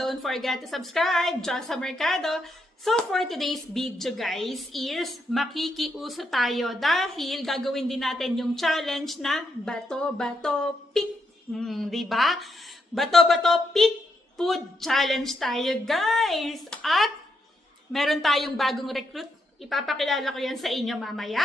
Don't forget to subscribe, Just sa Mercado. So for today's video guys is makikiuso tayo dahil gagawin din natin yung challenge na bato bato pick. Hmm, 'di ba? Bato bato pick food challenge tayo guys. At meron tayong bagong recruit. Ipapakilala ko yan sa inyo mamaya.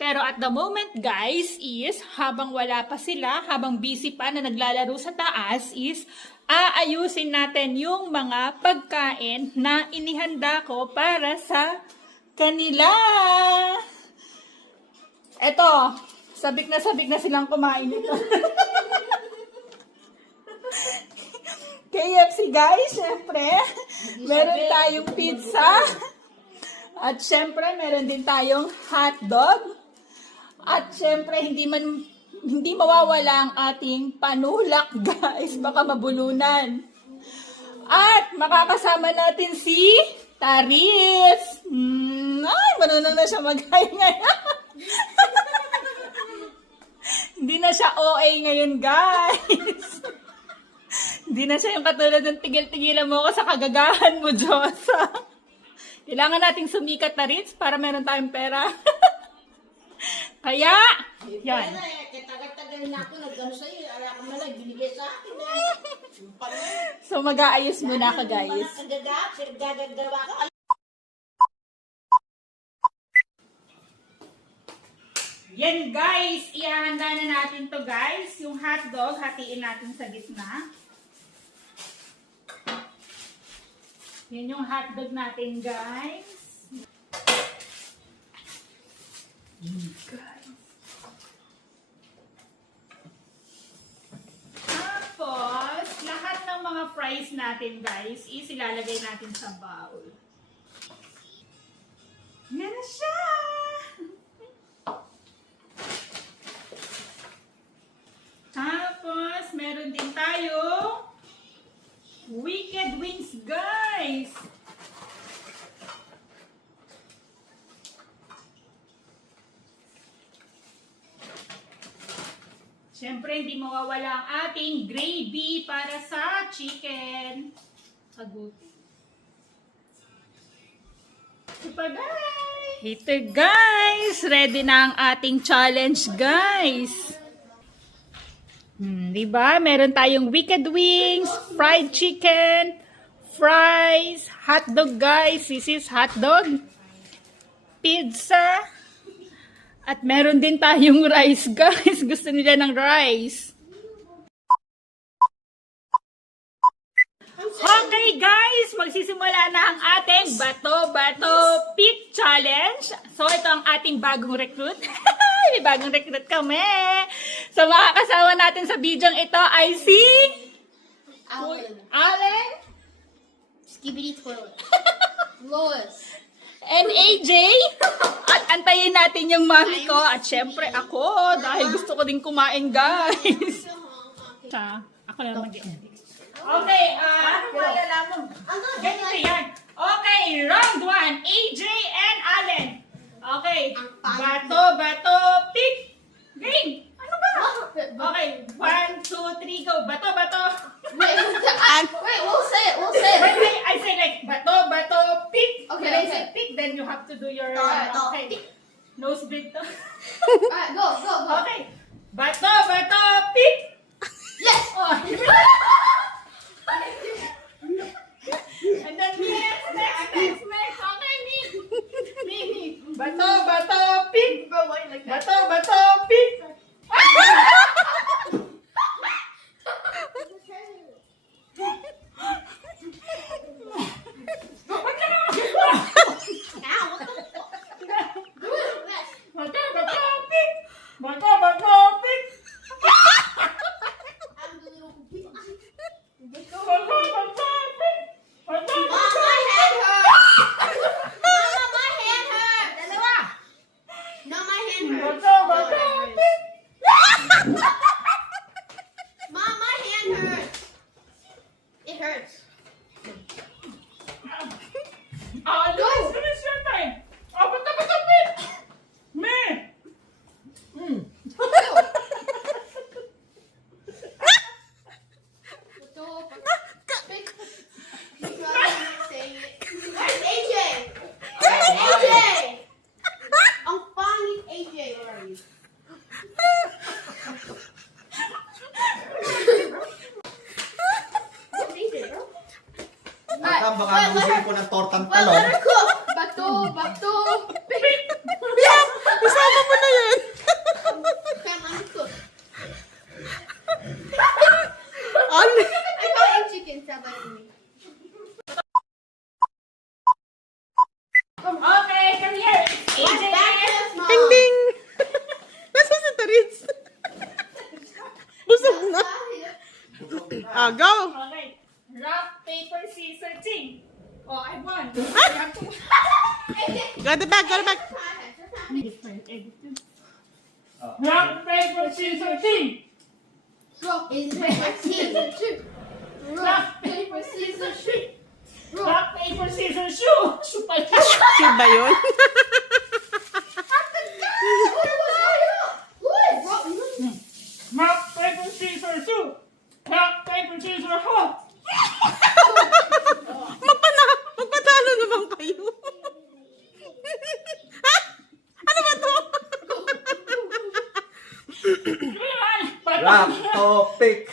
Pero at the moment, guys, is habang wala pa sila, habang busy pa na naglalaro sa taas, is aayusin natin yung mga pagkain na inihanda ko para sa kanila. Eto, sabik na sabik na silang kumain ito. KFC guys, syempre. Meron tayong pizza. At syempre, meron din tayong hotdog. At syempre, hindi man hindi mawawala ang ating panulak, guys. Baka mabulunan. At makakasama natin si Taris. Mm, ay, marunong na siya mag-hi ngayon. hindi na siya OA ngayon, guys. Hindi na siya yung katulad ng tigil-tigilan mo ako sa kagagahan mo, Diyosa. Kailangan nating sumikat na rin para meron tayong pera. Kaya, yan. Kaya eh, kaya tagal-tagal na ako nag-ano sa'yo, ala ka man binigay sa akin eh. So, mag-aayos muna ka, Parang guys. gagagawa ko. Yan, guys. Ihahanda na natin to guys. Yung hotdog, hatiin natin sa gitna. Yan yung hotdog natin, guys. Yan, guys. Tapos, lahat ng mga fries natin, guys, is ilalagay natin sa bowl. Yan na siya! Tapos, meron din tayo Wicked Wings, guys! Siyempre, hindi mawawala ang ating gravy para sa chicken. Aguti. Super guys! Ito guys! Ready na ang ating challenge guys! Hmm, di ba? Meron tayong wicked wings, fried chicken, fries, hotdog guys. This is hotdog. Pizza. At meron din tayong rice guys. Gusto nila ng rice. Okay guys, magsisimula na ang ating Bato Bato Pit Challenge. So ito ang ating bagong recruit. May bagong recruit kami. So makakasama natin sa video ito ay si Alan. Allen Skibidi toilet. Lois. and AJ. At antayin natin yung mami ko. At syempre ako, dahil gusto ko din kumain guys. Siya, ako na mag-edit. Okay, ah, malalaman. Ganito yan. Okay, round one. AJ and Allen. Okay, bato, bato, pick. Game. Ano ba? Okay, one, two, three, go. Bato, bato. Wait, wait, we'll say it, we'll say Wait, it. wait, I say like, bato, bato, pick. Okay, When I okay. say pick, then you have to do your, uh, go. okay. Nose bit to. Alright, go, go, go. okay. Bato, bato, pick. Yes! Oh. And then next, next, next, next. Bato, bato, that. Bato, bato, pick. Ow, what the fuck? Do it next. Bato, bato, pick. Bato, bato, pick. I'm the little people. Bato, bato, pick. Bato, Mom, bato, my hand hurts. Mama, my hand hurts. Dalawa. No, my hand hurts. Bato, bato, bibili ko ng tortang Well, talong. let her cook. Bato, bato. Yeah, isama mo na yan. Come, let me cook. Ano? I got you chicken salad in me. Okay, come here. AJ. Back to Ding ding. Nasa si Taritz. Busog na. Ah, go. Okay. Rock, paper, scissors, ting. You have to... Go the back, go the back. Rock, paper, scissors, ting. Rock, paper, scissors, shoot. Rock, paper, scissors, shoot. Rock, paper, scissors, shoe. Shoe pa yun. Shoot ba yun? Rock, paper, scissors, shoe. Rock, paper, scissors, ho. Magpana, magpatalo naman kayo. ha? Ano ba to? Rock, topic.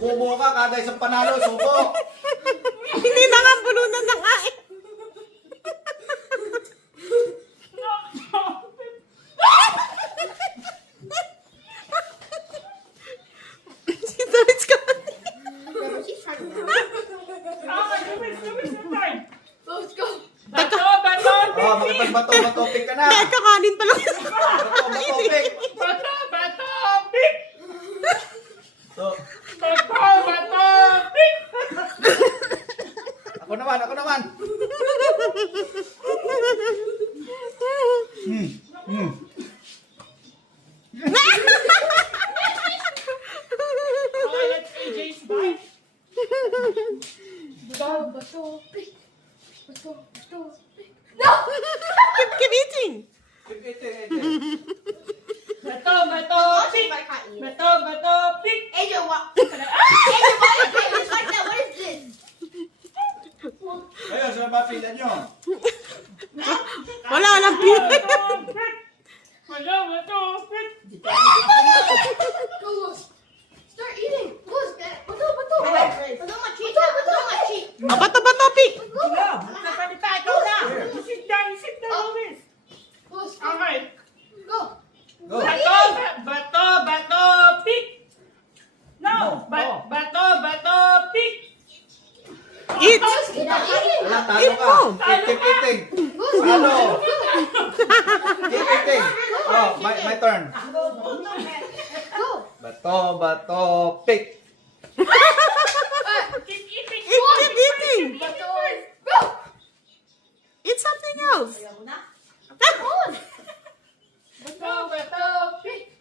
Subo ka kada isang panalo, subo. Hindi na nga bulunan na nga eh. si Taritz ka. Let's go. Bato, bato, Oh, pick. makipagbato, matopik ka na. Teka, kanin pa lang. Bato, matopik. Bato, bato, pick. So, Bato, bato, pick. ako naman, ako naman. Hmm. Hmm. Okay, let's bye. Bato, bato, pick. Bato, bato, pick. keep, keep eating. Ito, ito. Bato, bato, pick. Bato, bato, pick. Angel, what? be like, Oh, my, my turn. Go. Bato, bato, pick. Keep eating. Eat, keep eating. Bato. Go. Eat something else. Come on. Bato, bato, pick.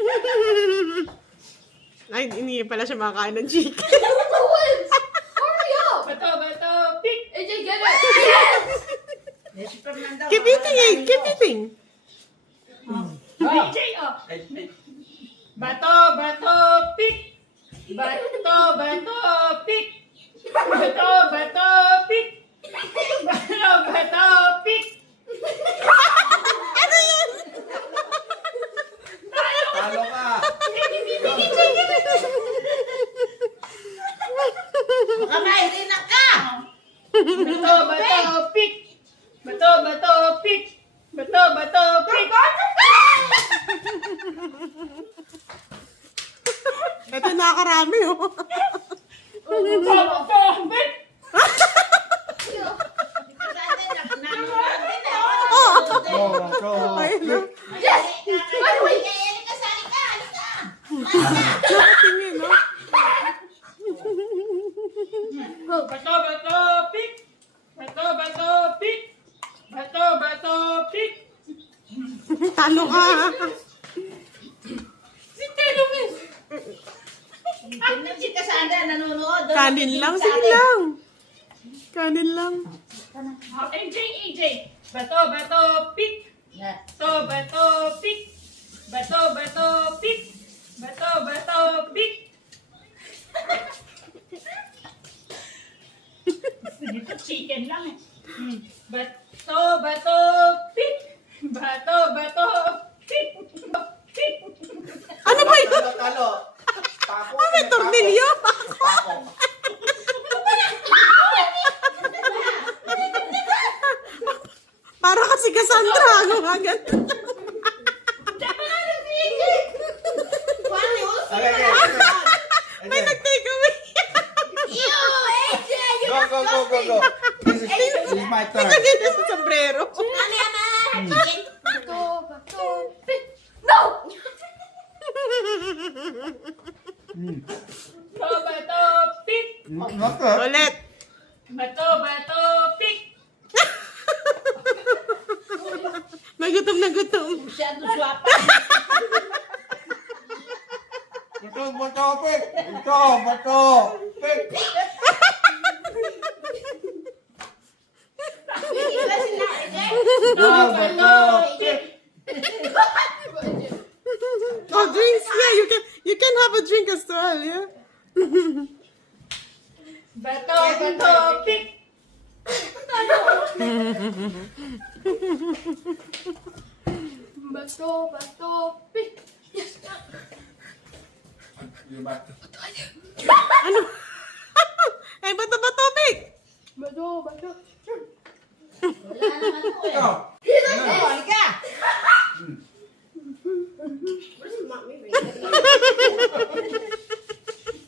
Ay, hindi pala siya makakain ng chicken. Who wins? Hurry up. Bato, bato, pick. AJ, get it. Yes. keep eating eh. Keep eating. BJ, oh. Bato, bato, pick. Bato, bato, pick. Bato, bato, pick. Bato, bato, pick. Ano yun? Talo ka. Bato, bato, pick. Bato, bato, pick. Bato, bato, pick. Ito nakakarami oh. Bato, bato, pick. Oh, bato, Ayun pick. oh. Yes. By the way, Nakatingin oh. Bato, bato, pick. Bato, bato, pick. Bato, bato, pick. Talo ka. Si Telo, miss. si Cassandra nanonood. Kanin lang, sige lang. Kanin lang. Oh, AJ, AJ. Bato, bato, pick. Bato, bato, pick. Bato, bato, pick. Bato, bato, pick. Nito chicken lang eh. Bato, bato, pick! Bato, bato, pick! Pick! Ano ba yun? Talo, talo. Pako. Ah, may tornilyo. Pako. Para kasi Cassandra. Ano nga ganun? Finally, what's Okay, okay, okay. May nag-take away. Ew, AJ, Go, go, go, go, go. This is, this is my turn. Lagay na sa sombrero. Ama, chicken. Bato, bato. No! Bato, bato, pick! Not that. Ulit. Bato, bato, pick! May gutom na gutom. Masyado swapa. Ito, bato, pick. Ito, bato. Ito, bato, pick. Oh, drinks. Yeah, you can you can have a drink as well, yeah? Bato, bato, pick! Bato, bato, pick. Yung bato. Ano? Ay, bato ba topic? Bato, bato. Ito.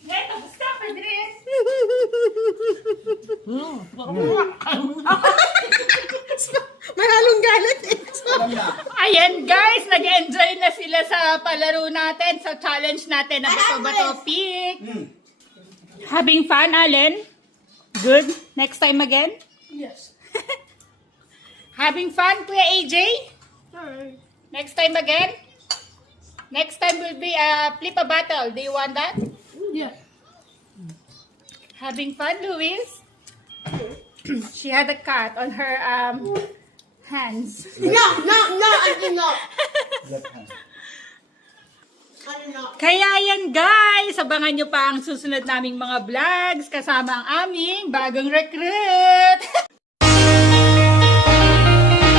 Neto, gusto ka, Pedres? May halong galit eh. Alam na. Ayan guys, nag-enjoy na sila sa palaro natin, sa challenge natin na Bato Bato Pick. Hmm. Having fun, Allen? Good? Next time again? Yes. Having fun, Kuya AJ? Alright. Next time again? Next time will be a flip a battle. Do you want that? Yeah. Having fun, Luis? she had a cut on her um hands. No, no, no, I did not. Left hand. I did not. Kaya yan guys, abangan nyo pa ang susunod naming mga vlogs kasama ang aming bagong recruit.